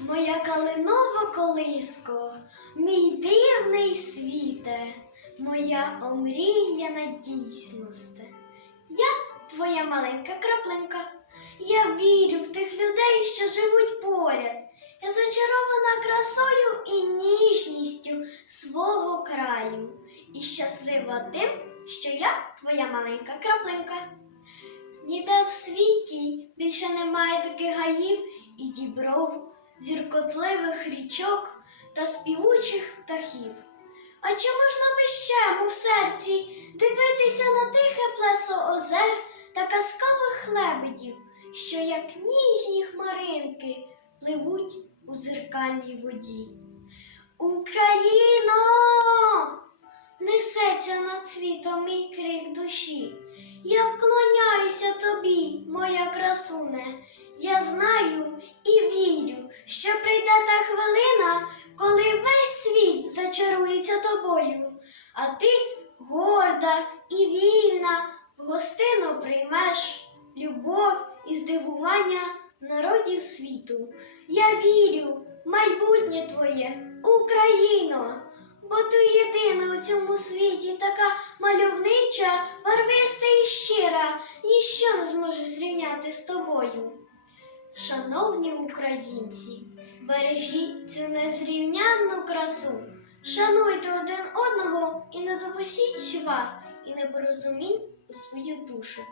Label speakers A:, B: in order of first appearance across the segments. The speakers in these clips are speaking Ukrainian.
A: Моя калинова колиско, мій дивний світе, моя омріяна дійсносте. Я твоя маленька краплинка. Я вірю в тих людей, що живуть поряд. Я зачарована красою і ніжністю свого краю. І щаслива тим, що я твоя маленька краплинка. Ніде в світі більше немає таких гаїв і дібров, зіркотливих річок та співучих птахів. А чи можна пищему в серці дивитися на тихе плесо озер та казкових лебедів, що, як ніжні хмаринки, пливуть у зеркальній воді? Україно! Несеться над світом мій крик душі. Я вклоняюся тобі, моя красуне. Я знаю і вірю, що прийде та хвилина, коли весь світ зачарується тобою, а ти горда і вільна, в гостину приймеш любов і здивування народів світу. Я вірю, майбутнє твоє, Україно, бо ти єдина у цьому світі така мальовнича, барвиста і щира, ніщо не зможе зрівняти з тобою. Шановні українці, бережіть цю незрівнянну красу, шануйте один одного і не допустіть чвар і непорозумінь у свою душу.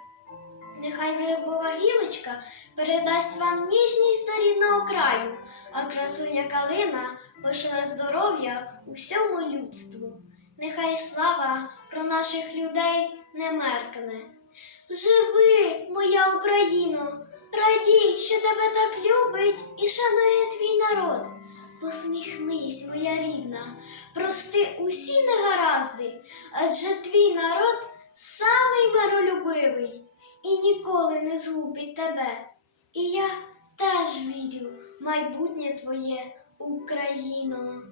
A: Нехай грибова гілочка передасть вам ніжність до рідного краю, а красуня калина пошле здоров'я усьому людству. Нехай слава про наших людей не меркне. Живи, моя що тебе так любить і шанує твій народ. Посміхнись, моя рідна, прости усі негаразди, адже твій народ самий миролюбивий і ніколи не згубить тебе. І я теж вірю в майбутнє твоє, Україно.